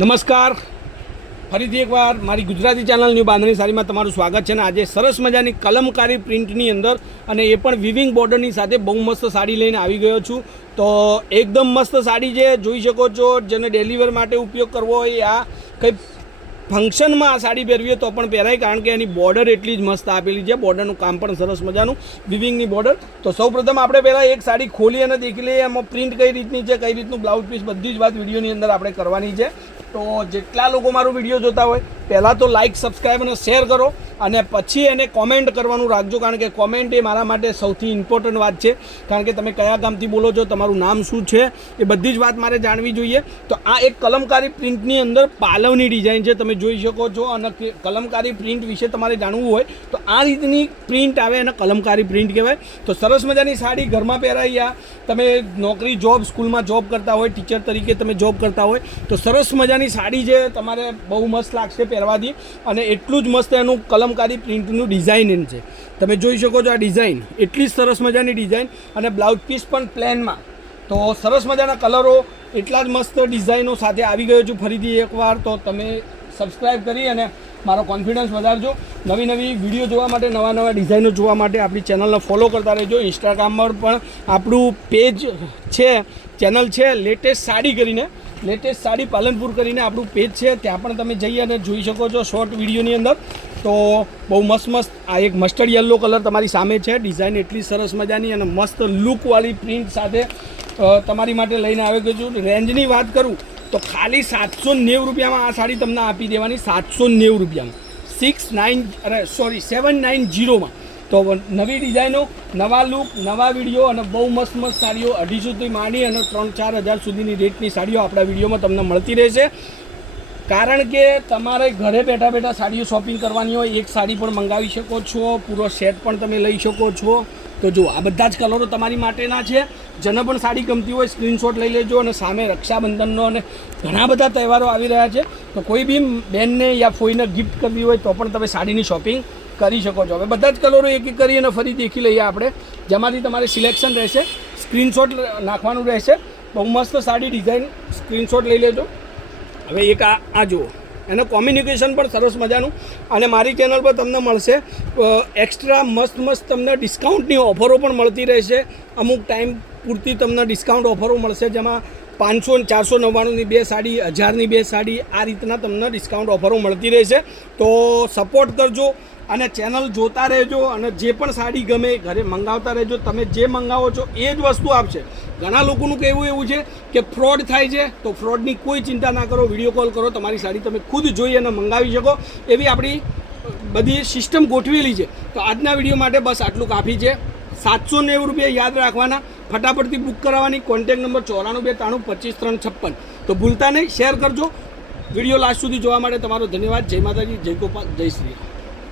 નમસ્કાર, ફરીથી એકવાર મારી ગુજરાતી ચેનલ ન્યૂ બાંધણી સાડીમાં તમારું સ્વાગત છે. ને આજે સરસ મજાની કલમકારી પ્રિન્ટની અંદર અને એ પણ વિવિંગ બોર્ડરની સાથે બહુ મસ્ત સાડી લઈને આવી ગયો છું. તો એકદમ મસ્ત સાડી છે, જોઈ શકો છો. જેને ડેલી વેર માટે ઉપયોગ કરવો હોય, આ કંઈ ફંક્શનમાં આ સાડી પહેરવી તો પણ પહેરાય, કારણ કે એની બોર્ડર એટલી જ મસ્ત આપેલી છે. બોર્ડરનું કામ પણ સરસ મજાનું, વિવિંગની બોર્ડર. તો સૌપ્રથમ આપણે પહેલાં એક સાડી ખોલી અને દેખી લઈએ એમાં પ્રિન્ટ કઈ રીતની છે, કઈ રીતનું બ્લાઉઝ પીસ, બધી જ વાત વિડીયોની અંદર આપણે કરવાની છે. તો જેટલા લોકો મારો વિડીયો જોતા હોય, પહેલાં તો લાઇક, સબસ્ક્રાઈબ અને શેર કરો, અને પછી એને કોમેન્ટ કરવાનું રાખજો, કારણ કે કોમેન્ટ એ મારા માટે સૌથી ઇમ્પોર્ટન્ટ વાત છે. કારણ કે તમે કયા ગામથી બોલો છો, તમારું નામ શું છે, એ બધી જ વાત મારે જાણવી જોઈએ. તો આ એક કલમકારી પ્રિન્ટની અંદર પાલવની ડિઝાઇન છે, તમે જોઈ શકો છો. અને કલમકારી પ્રિન્ટ વિશે તમારે જાણવું હોય તો આ રીતની પ્રિન્ટ આવે અને કલમકારી પ્રિન્ટ કહેવાય. તો સરસ મજાની સાડી ઘરમાં પહેરાઈ, તમે નોકરી, જોબ, સ્કૂલમાં જોબ કરતા હોય, ટીચર તરીકે તમે જોબ કરતા હોય, તો સરસ મજાની સાડી છે, તમારે બહુ મસ્ત લાગશે પહેરવાથી. અને એટલું જ મસ્ત એનું કલમકારી પ્રિન્ટનું ડિઝાઇન છે, તમે જોઈ શકો છો. આ ડિઝાઇન એટલી જ સરસ મજાની ડિઝાઇન, અને બ્લાઉઝ પીસ પણ પ્લેનમાં. તો સરસ મજાના કલરો, એટલા જ મસ્ત ડિઝાઇનો સાથે આવી ગયો છું ફરીથી એકવાર. તો તમે સબસ્ક્રાઈબ કરી અને મારો કોન્ફિડન્સ વધારજો. નવી નવી વિડીયો જોવા માટે, નવા નવા ડિઝાઇનો જોવા માટે આપણી ચેનલને ફોલો કરતા રહેજો. ઇન્સ્ટાગ્રામ પર પણ આપણું પેજ છે, ચેનલ છે લેટેસ્ટ સાડી કરીને, લેટેસ્ટ સાડી પાલનપુર કરીને આપણું પેજ છે, ત્યાં પણ તમે જઈ અને જોઈ શકો છો શોર્ટ વિડીયોની અંદર. તો બહુ મસ્ત મસ્ત આ એક મસ્ટર્ડ યલો કલર તમારી સામે છે. ડિઝાઇન એટલી સરસ મજાની અને મસ્ત લુકવાળી પ્રિન્ટ સાથે તમારી માટે લઈને આવી ગયો છું. રેન્જની વાત કરું તો ખાલી 790 રૂપિયામાં આ સાડી તમને આપી દેવાની. 790 રૂપિયામાં 790માં. તો નવી ડિઝાઇનો, નવા લુક, નવા વિડીયો અને બહુ મસ્ત મસ્ત સાડીઓ 250થી માંડી અને 3-4 હજાર સુધીની રેટની સાડીઓ આપણા વિડીયોમાં તમને મળતી રહેશે. કારણ કે તમારે ઘરે બેઠા બેઠા સાડીઓ શોપિંગ કરવાની હોય, એક સાડી પણ મંગાવી શકો છો, પૂરો સેટ પણ તમે લઈ શકો છો. તો જો આ બધા જ કલરો તમારી માટેના છે. જેને પણ સાડી ગમતી હોય સ્ક્રીનશોટ લઈ લેજો. અને સામે રક્ષાબંધનનો અને ઘણા બધા તહેવારો આવી રહ્યા છે, તો કોઈ બી બેનને યા ફોઈને ગિફ્ટ કરવી હોય તો પણ તમે સાડીની શોપિંગ કરી શકો છો. હવે બધા જ કલરો એક એક કરી અને ફરી દેખી લઈએ આપણે, જેમાંથી તમારે સિલેક્શન રહેશે, સ્ક્રીનશોટ નાખવાનું રહેશે. બહુ મસ્ત સાડી ડિઝાઇન, સ્ક્રીનશોટ લઈ લેજો. હવે એક આ જુઓ, એનું કોમ્યુનિકેશન પણ સરસ મજાનું. અને મારી ચેનલ પર તમને મળશે એક્સ્ટ્રા મસ્ત મસ્ત તમને ડિસ્કાઉન્ટની ઓફરો પણ મળતી રહેશે. અમુક ટાઈમ પૂરતી તમને ડિસ્કાઉન્ટ ઓફરો મળશે, જેમાં 500-499ની બે સાડી, 1000ની બે સાડી, આ રીતના તમને ડિસ્કાઉન્ટ ઓફરો મળતી રહેશે. તો સપોર્ટ કરજો અને ચેનલ જોતા રહેજો. અને જે પણ સાડી ગમે ઘરે મંગાવતા રહેજો. તમે જે મંગાવો છો એ જ વસ્તુ આપશે. ઘણા લોકોનું કહેવું એવું છે કે ફ્રોડ થાય છે, તો ફ્રોડની કોઈ ચિંતા ના કરો. વિડીયો કોલ કરો, તમારી સાડી તમે ખુદ જોઈ અને મંગાવી શકો, એવી આપણી બધી સિસ્ટમ ગોઠવેલી છે. તો આજના વિડીયો માટે બસ આટલું કાફી છે. 790 રૂપિયા યાદ રાખવાના, ફટાફટથી બુક કરાવવાની. Contact number 9493255356. તો ભૂલતા નહીં, શેર કરજો. વિડીયો લાસ્ટ સુધી જોવા માટે તમારો ધન્યવાદ. જય માતાજી, જય ગોપાલ, જય શ્રી.